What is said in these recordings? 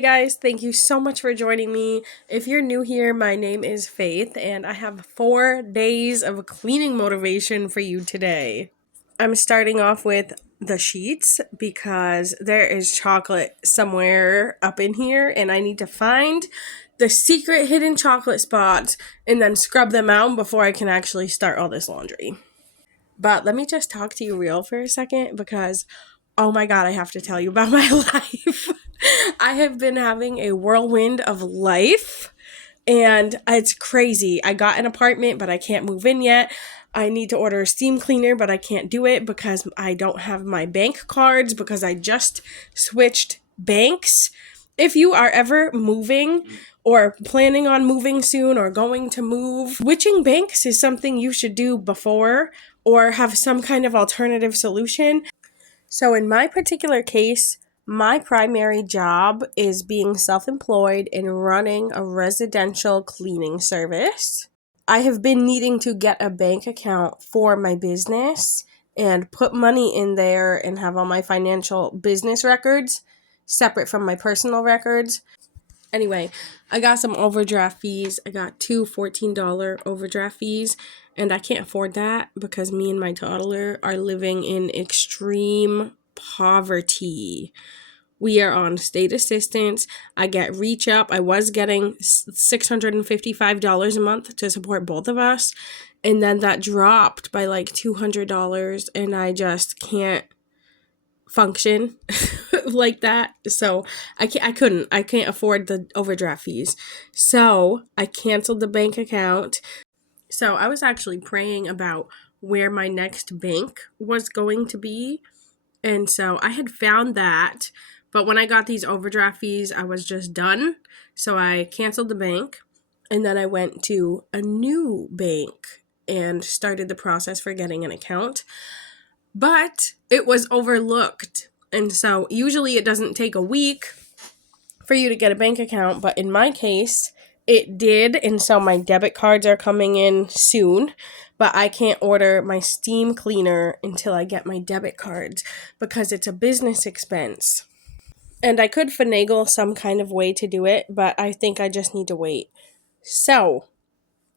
Hey guys, thank you so much for joining me. If you're new here, my name is Faith, and I have 4 days of cleaning motivation for you today. I'm starting off with the sheets because there is chocolate somewhere up in here, and I need to find the secret hidden chocolate spots and then scrub them out before I can actually start all this laundry. But let me just talk to you real for a second because, oh my God, I have to tell you about my life. I have been having a whirlwind of life and it's crazy. I got an apartment, but I can't move in yet. I need to order a steam cleaner, but I can't do it because I don't have my bank cards because I just switched banks. If you are ever moving or planning on moving soon or going to move, switching banks is something you should do before or have some kind of alternative solution. So in my particular case, my primary job is being self-employed and running a residential cleaning service. I have been needing to get a bank account for my business and put money in there and have all my financial business records separate from my personal records. Anyway, I got some overdraft fees. I got 2 $14 overdraft fees, and I can't afford that because me and my toddler are living in extreme poverty. We are on state assistance. I get Reach Up. I was getting $655 a month to support both of us, and then that dropped by like $200, and I just can't function like that. So I can't afford the overdraft fees. So I canceled the bank account. So I was actually praying about where my next bank was going to be. And so I had found that, but when I got these overdraft fees, I was just done. So I canceled the bank and then I went to a new bank and started the process for getting an account. But it was overlooked. And so usually it doesn't take a week for you to get a bank account, but in my case, it did. And so my debit cards are coming in soon, but I can't order my steam cleaner until I get my debit cards because it's a business expense. And I could finagle some kind of way to do it, but I think I just need to wait. So,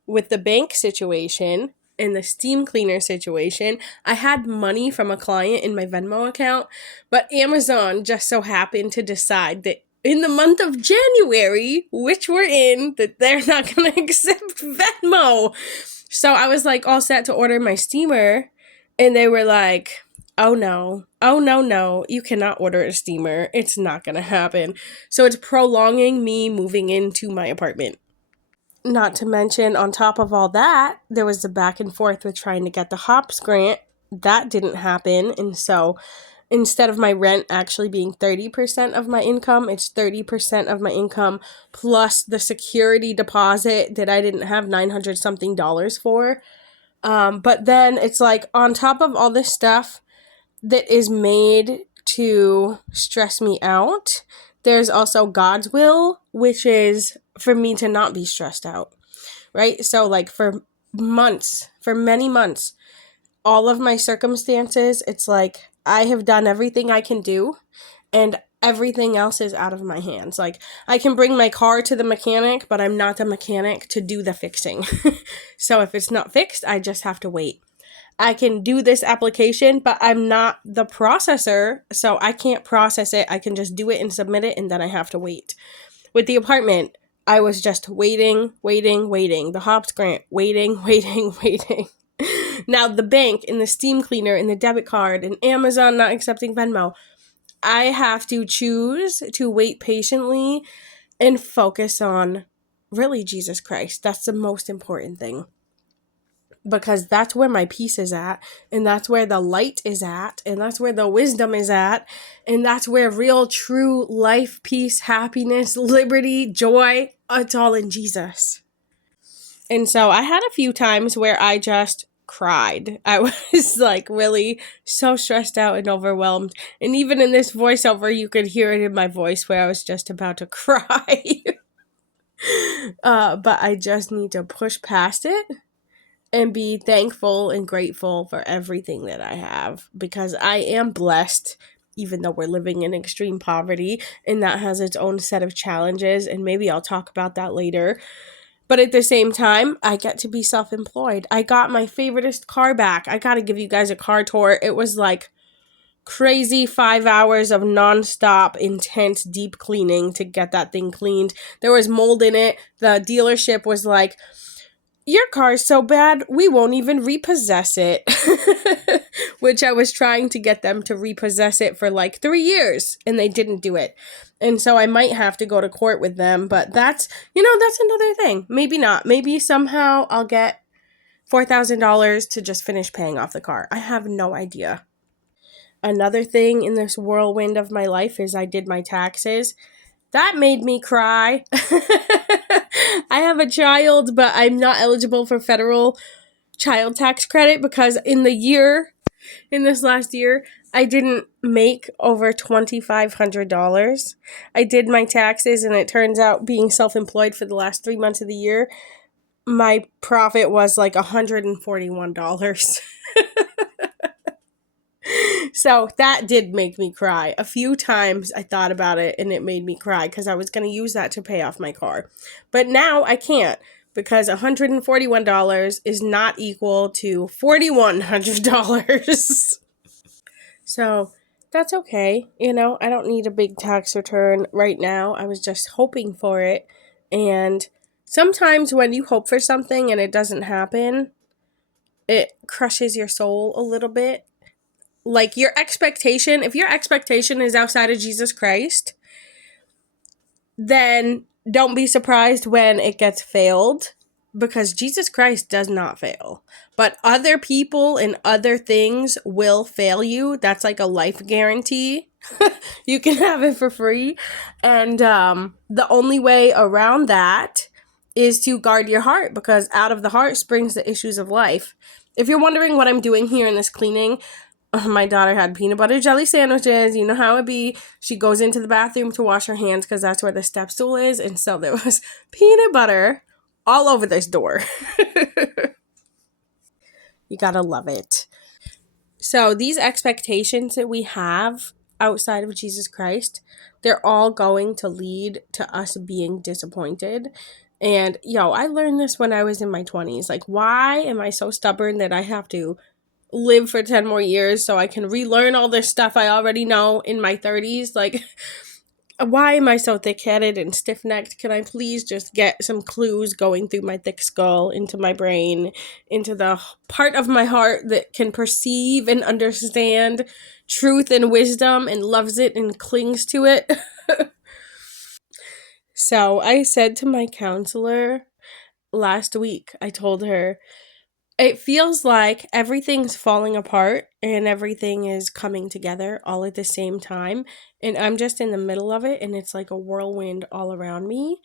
with the bank situation and the steam cleaner situation, I had money from a client in my Venmo account, but Amazon just so happened to decide that in the month of January, which we're in, that they're not going to accept Venmo. So I was like all set to order my steamer, and they were like, oh no, you cannot order a steamer. It's not going to happen. So it's prolonging me moving into my apartment. Not to mention, on top of all that, there was the back and forth with trying to get the HOPS grant. That didn't happen. And so instead of my rent actually being 30% of my income, it's 30% of my income plus the security deposit that I didn't have $900 something for. But then it's like on top of all this stuff that is made to stress me out, there's also God's will, which is for me to not be stressed out, right? So like for many months, all of my circumstances, it's like I have done everything I can do and everything else is out of my hands. Like I can bring my car to the mechanic, but I'm not the mechanic to do the fixing. So if it's not fixed, I just have to wait. I can do this application, but I'm not the processor, so I can't process it. I can just do it and submit it, and then I have to wait. With the apartment, I was just waiting. The HOPS grant, waiting. Now the bank and the steam cleaner and the debit card and Amazon not accepting Venmo. I have to choose to wait patiently and focus on really Jesus Christ. That's the most important thing. Because that's where my peace is at, and that's where the light is at, and that's where the wisdom is at, and that's where real, true life, peace, happiness, liberty, joy, it's all in Jesus. And so I had a few times where I just cried. I was like really so stressed out and overwhelmed. And even in this voiceover, you could hear it in my voice where I was just about to cry. But I just need to push past it and be thankful and grateful for everything that I have because I am blessed even though we're living in extreme poverty, and that has its own set of challenges, and maybe I'll talk about that later. But at the same time, I get to be self-employed. I got my favoriteest car back. I got to give you guys a car tour. It was like crazy 5 hours of nonstop, intense, deep cleaning to get that thing cleaned. There was mold in it. The dealership was like, your car's so bad, we won't even repossess it. Which I was trying to get them to repossess it for like 3 years, and they didn't do it. And so I might have to go to court with them, but that's another thing. Maybe not. Maybe somehow I'll get $4,000 to just finish paying off the car. I have no idea. Another thing in this whirlwind of my life is I did my taxes. That made me cry. I have a child, but I'm not eligible for federal child tax credit because in this last year, I didn't make over $2,500. I did my taxes, and it turns out being self-employed for the last 3 months of the year, my profit was like $141. So that did make me cry. A few times I thought about it and it made me cry because I was going to use that to pay off my car. But now I can't because $141 is not equal to $4,100. So that's okay. I don't need a big tax return right now. I was just hoping for it. And sometimes when you hope for something and it doesn't happen, it crushes your soul a little bit. Like if your expectation is outside of Jesus Christ, then don't be surprised when it gets failed, because Jesus Christ does not fail. But other people and other things will fail you. That's like a life guarantee. You can have it for free. And the only way around that is to guard your heart, because out of the heart springs the issues of life. If you're wondering what I'm doing here in this cleaning, my daughter had peanut butter jelly sandwiches. You know how it be. She goes into the bathroom to wash her hands because that's where the step stool is. And so there was peanut butter all over this door. You gotta love it. So these expectations that we have outside of Jesus Christ, they're all going to lead to us being disappointed. And I learned this when I was in my 20s. Like, why am I so stubborn that I have to live for 10 more years so I can relearn all this stuff I already know in my 30s? Like, why am I so thick-headed and stiff-necked? Can I please just get some clues going through my thick skull into my brain, into the part of my heart that can perceive and understand truth and wisdom and loves it and clings to it? So I said to my counselor last week, I told her, it feels like everything's falling apart and everything is coming together all at the same time. And I'm just in the middle of it, and it's like a whirlwind all around me.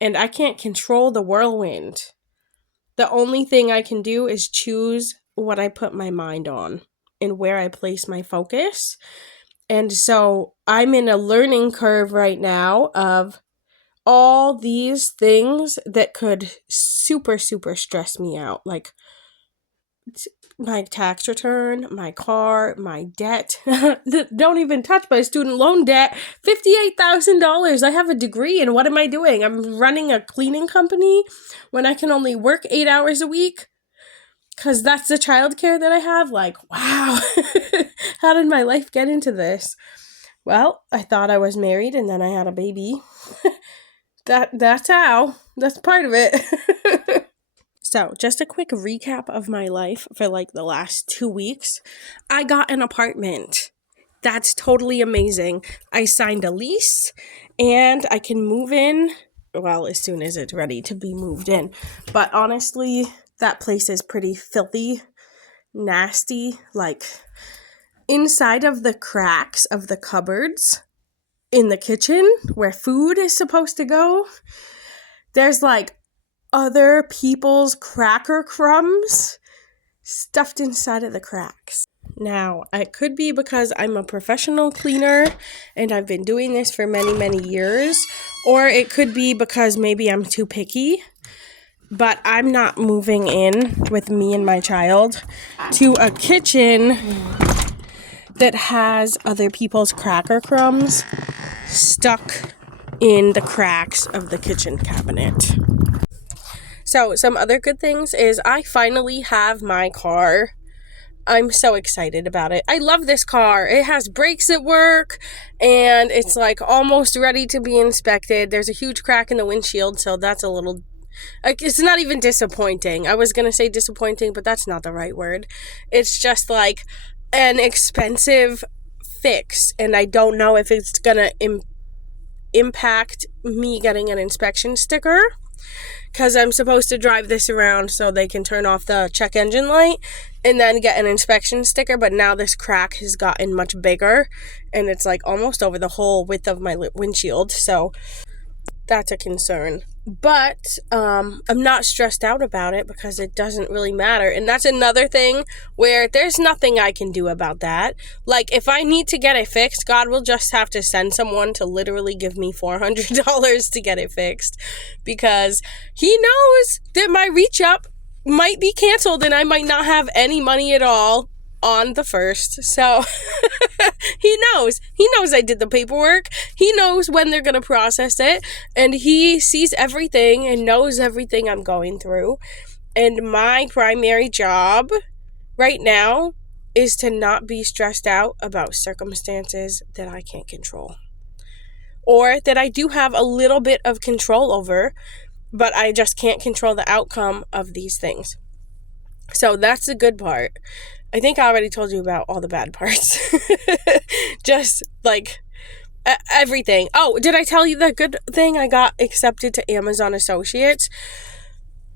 And I can't control the whirlwind. The only thing I can do is choose what I put my mind on and where I place my focus. And so I'm in a learning curve right now of all these things that could super, super stress me out. Like my tax return, my car, my debt. Don't even touch my student loan debt. $58,000. I have a degree, and what am I doing? I'm running a cleaning company when I can only work 8 hours a week because that's the childcare that I have. Like, wow. How did my life get into this? Well, I thought I was married, and then I had a baby. That's how. That's part of it. So, just a quick recap of my life for like the last 2 weeks. I got an apartment. That's totally amazing. I signed a lease and I can move in, well, as soon as it's ready to be moved in. But honestly, that place is pretty filthy, nasty. Like, inside of the cracks of the cupboards in the kitchen where food is supposed to go, there's like other people's cracker crumbs stuffed inside of the cracks. Now, it could be because I'm a professional cleaner and I've been doing this for many, many years, or it could be because maybe I'm too picky, but I'm not moving in with me and my child to a kitchen that has other people's cracker crumbs stuck in the cracks of the kitchen cabinet. So some other good things is I finally have my car. I'm so excited about it. I love this car. It has brakes that work, and it's like almost ready to be inspected. There's a huge crack in the windshield, so that's a little, like, it's not even disappointing. I was going to say disappointing, but that's not the right word. It's just like an expensive fix, and I don't know if it's going to impact me getting an inspection sticker, because I'm supposed to drive this around so they can turn off the check engine light and then get an inspection sticker. But now this crack has gotten much bigger, and it's like almost over the whole width of my windshield. So that's a concern. But I'm not stressed out about it because it doesn't really matter. And that's another thing where there's nothing I can do about that. Like, if I need to get it fixed, God will just have to send someone to literally give me $400 to get it fixed, because he knows that my reach up might be canceled and I might not have any money at all on the 1st. So he knows I did the paperwork. He knows when they're going to process it, and he sees everything and knows everything I'm going through. And my primary job right now is to not be stressed out about circumstances that I can't control, or that I do have a little bit of control over, but I just can't control the outcome of these things. So that's the good part. I think I already told you about all the bad parts. Just like everything. Oh, did I tell you the good thing? I got accepted to Amazon Associates.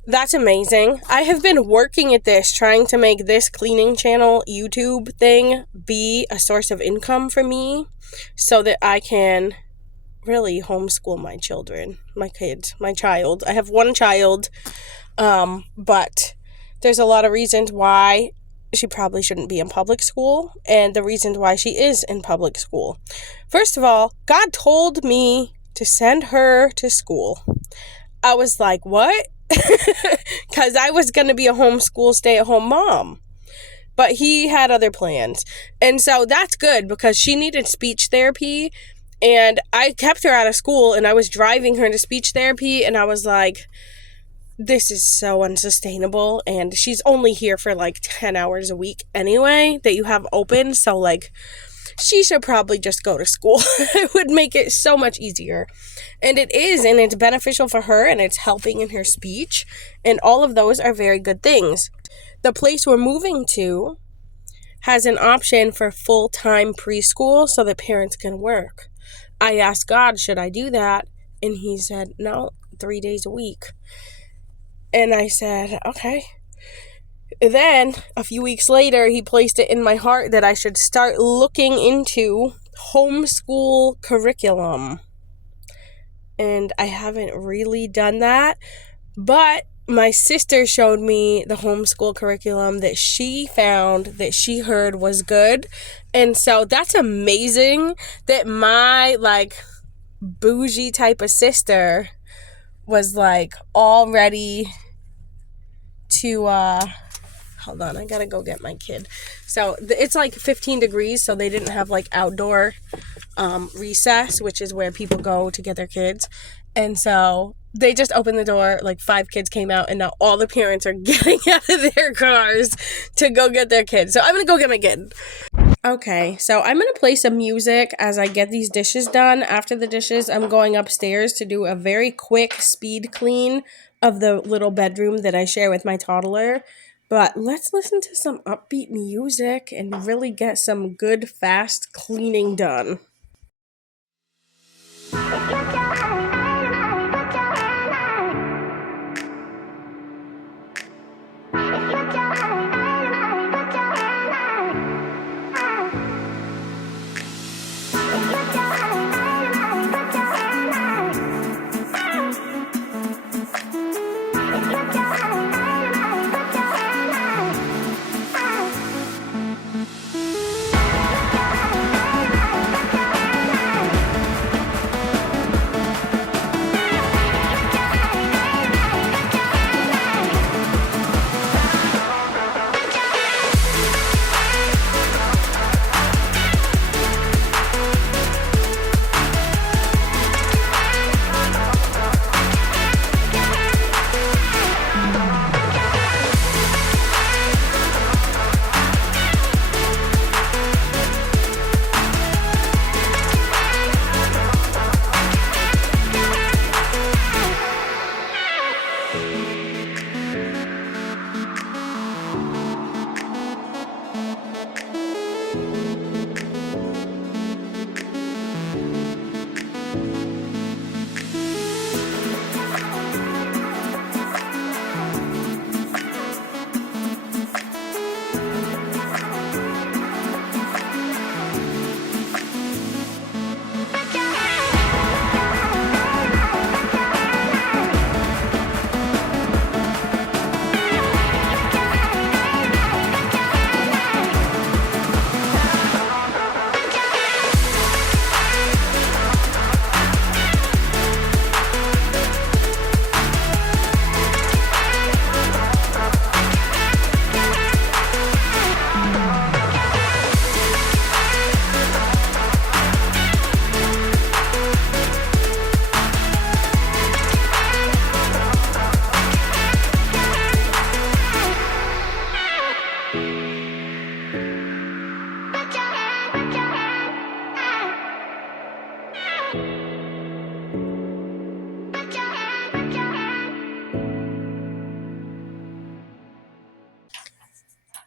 That's amazing. I have been working at this, trying to make this cleaning channel YouTube thing be a source of income for me so that I can really homeschool my children, my kids, my child. I have one child, but there's a lot of reasons why she probably shouldn't be in public school, and the reasons why she is in public school. First of all, God told me to send her to school. I was like, what? Because I was going to be a homeschool, stay-at-home mom. But he had other plans. And so that's good, because she needed speech therapy, and I kept her out of school, and I was driving her to speech therapy, and I was like, this is so unsustainable, and she's only here for like 10 hours a week anyway that you have open, so like she should probably just go to school. It would make it so much easier. And it is, and it's beneficial for her, and it's helping in her speech, and all of those are very good things. The place we're moving to has an option for full-time preschool so that parents can work. I asked God, should I do that? And he said, no, 3 days a week. And I said, okay. Then, a few weeks later, he placed it in my heart that I should start looking into homeschool curriculum. And I haven't really done that. But my sister showed me the homeschool curriculum that she found, that she heard was good. And so that's amazing that my, like, bougie type of sister was like all ready to hold on, I gotta go get my kid. So it's like 15 degrees, so they didn't have like outdoor recess, which is where people go to get their kids. And so they just opened the door, like 5 kids came out, and now all the parents are getting out of their cars to go get their kids. So I'm gonna go get my kid. Okay, so I'm going to play some music as I get these dishes done. After the dishes, I'm going upstairs to do a very quick speed clean of the little bedroom that I share with my toddler. But let's listen to some upbeat music and really get some good, fast cleaning done.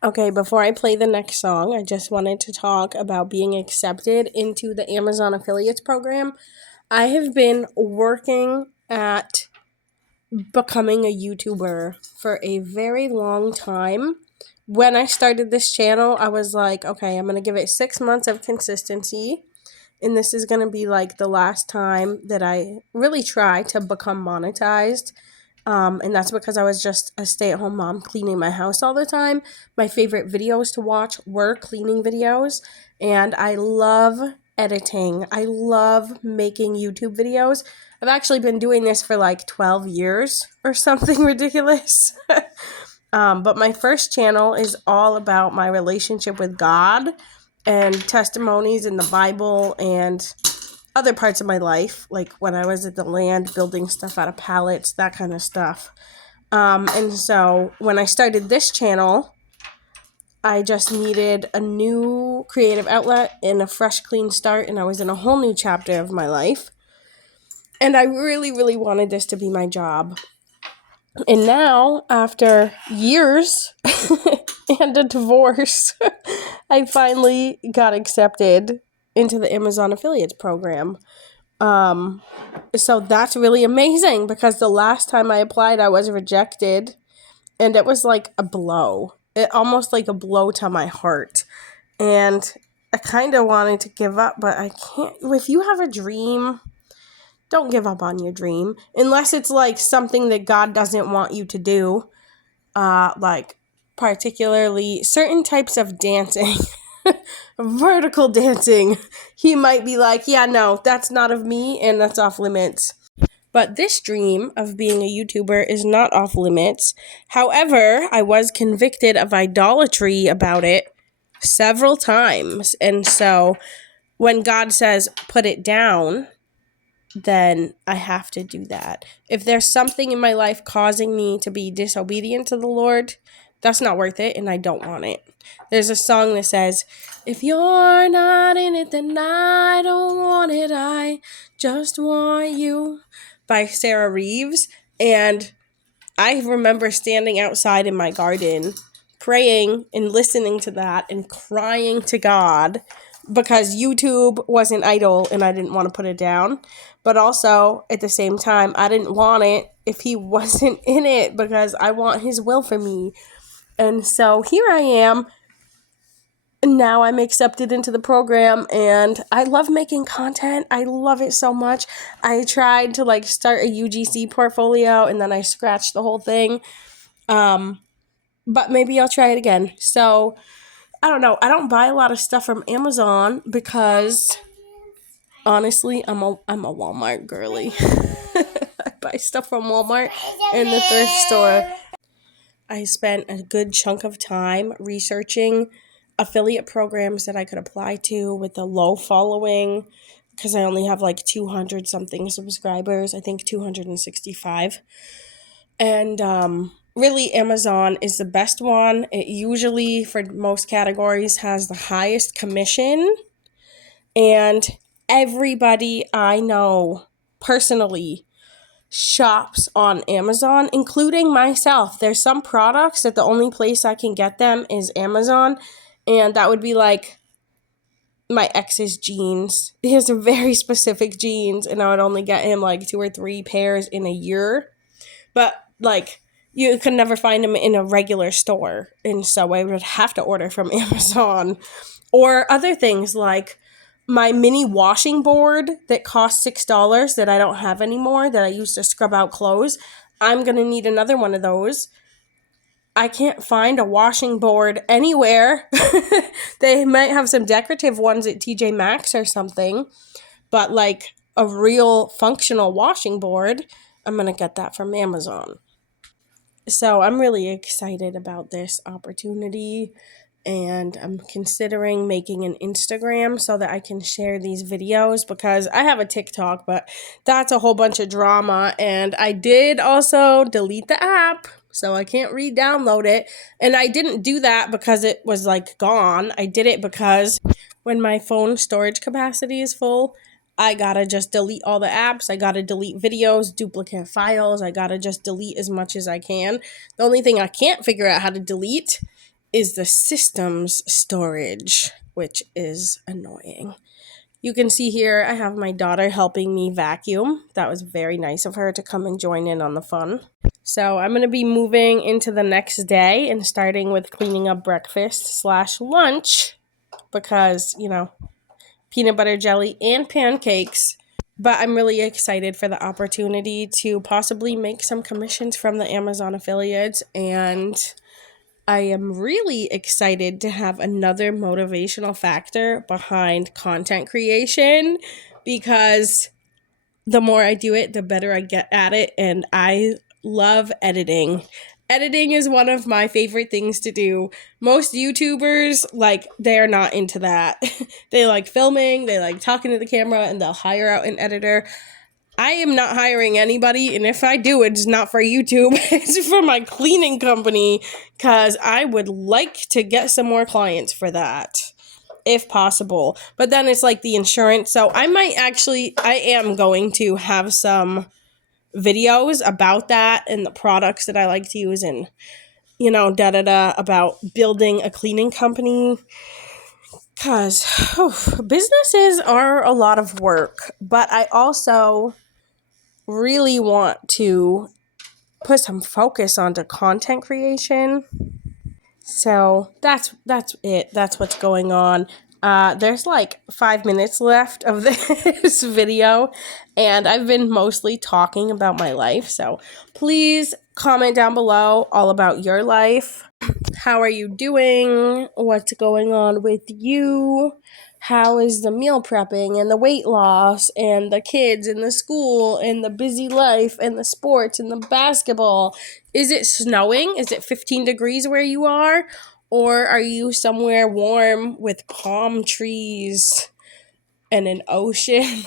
Okay, before I play the next song, I just wanted to talk about being accepted into the Amazon Affiliates program. I have been working at becoming a YouTuber for a very long time. When I started this channel, I was like, okay, I'm going to give it 6 months of consistency. And this is going to be like the last time that I really try to become monetized. And that's because I was just a stay-at-home mom cleaning my house all the time. My favorite videos to watch were cleaning videos. And I love editing. I love making YouTube videos. I've actually been doing this for like 12 years or something ridiculous. But my first channel is all about my relationship with God and testimonies in the Bible and other parts of my life, like when I was at the land building stuff out of pallets, that kind of stuff. And so when I started this channel, I just needed a new creative outlet and a fresh, clean start, and I was in a whole new chapter of my life. And I really, really wanted this to be my job. And now, after years and a divorce, I finally got accepted into the Amazon Affiliates program. So that's really amazing because the last time I applied, I was rejected, and it was like a blow. It almost like a blow to my heart. And I kind of wanted to give up, but I can't. If you have a dream, don't give up on your dream unless it's like something that God doesn't want you to do. Like particularly certain types of dancing, vertical dancing. He might be like, yeah, no, that's not of me and that's off limits. But this dream of being a YouTuber is not off limits. However, I was convicted of idolatry about it several times. And so when God says, put it down, then I have to do that. If there's something in my life causing me to be disobedient to the Lord, that's not worth it and I don't want it. There's a song that says, if you're not in it, then I don't want it. I just want you, by Sarah Reeves. And I remember standing outside in my garden, praying and listening to that and crying to God because YouTube was an idol and I didn't want to put it down. But also, at the same time, I didn't want it if he wasn't in it because I want his will for me. And so here I am. Now I'm accepted into the program and I love making content. I love it so much. I tried to start a UGC portfolio and then I scratched the whole thing. But maybe I'll try it again. So I don't know. I don't buy a lot of stuff from Amazon because honestly, I'm a Walmart girly. I buy stuff from Walmart and the thrift store. I spent a good chunk of time researching affiliate programs that I could apply to with a low following because I only have 200 something subscribers. I think 265. And really, Amazon is the best one. It usually, for most categories, has the highest commission. And everybody I know personally shops on Amazon, including myself. There's some products that the only place I can get them is Amazon, and that would be like my ex's jeans. He has very specific jeans, and I would only get him like 2 or 3 pairs in a year. But like you could never find them in a regular store, and so I would have to order from Amazon. Or other things like my mini washing board that cost $6 that I don't have anymore, that I used to scrub out clothes. I'm going to need another one of those. I can't find a washing board anywhere. They might have some decorative ones at TJ Maxx or something, but like a real functional washing board, I'm going to get that from Amazon. So I'm really excited about this opportunity, and I'm considering making an Instagram so that I can share these videos, because I have a TikTok, but that's a whole bunch of drama, and I did also delete the app, so I can't re-download it. And I didn't do that because it was like gone. I did it because when my phone storage capacity is full, I gotta just delete all the apps. I gotta delete videos, duplicate files. I gotta just delete as much as I can. The only thing I can't figure out how to delete is the system's storage, which is annoying. You can see here I have my daughter helping me vacuum. That was very nice of her to come and join in on the fun. So I'm going to be moving into the next day and starting with cleaning up breakfast/lunch because, peanut butter jelly and pancakes. But I'm really excited for the opportunity to possibly make some commissions from the Amazon affiliates, and I am really excited to have another motivational factor behind content creation, because the more I do it, the better I get at it, and I love editing. Editing is one of my favorite things to do. Most YouTubers, they're not into that. They like filming, they like talking to the camera, and they'll hire out an editor. I am not hiring anybody, and if I do, it's not for YouTube. It's for my cleaning company, because I would like to get some more clients for that, if possible. But then it's like the insurance, so I am going to have some videos about that and the products that I like to use, and about building a cleaning company, because businesses are a lot of work. But I also really want to put some focus onto content creation. So that's it. That's what's going on. There's 5 minutes left of this video, and I've been mostly talking about my life. So please comment down below all about your life. How are you doing? What's going on with you? How is the meal prepping and the weight loss and the kids and the school and the busy life and the sports and the basketball? Is it snowing? Is it 15 degrees where you are? Or are you somewhere warm with palm trees and an ocean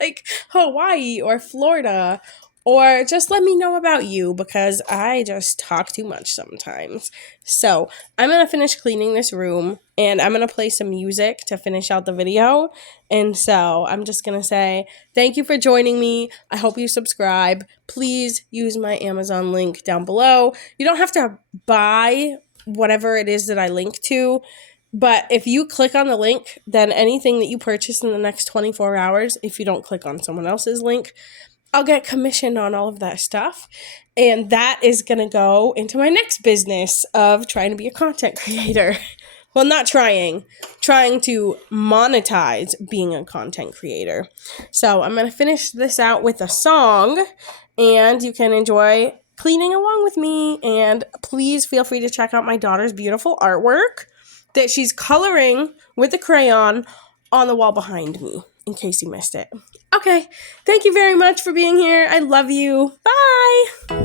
like Hawaii or Florida? Or just let me know about you, because I just talk too much sometimes. So I'm going to finish cleaning this room, and I'm going to play some music to finish out the video. And so I'm just going to say thank you for joining me. I hope you subscribe. Please use my Amazon link down below. You don't have to buy whatever it is that I link to, but if you click on the link, then anything that you purchase in the next 24 hours, if you don't click on someone else's link, I'll get commission on all of that stuff. And that is going to go into my next business of trying to be a content creator. Well, not trying to monetize being a content creator. So I'm going to finish this out with a song, and you can enjoy cleaning along with me. And please feel free to check out my daughter's beautiful artwork that she's coloring with a crayon on the wall behind me, in case you missed it. Okay, thank you very much for being here. I love you. Bye!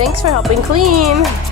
Thanks for helping clean.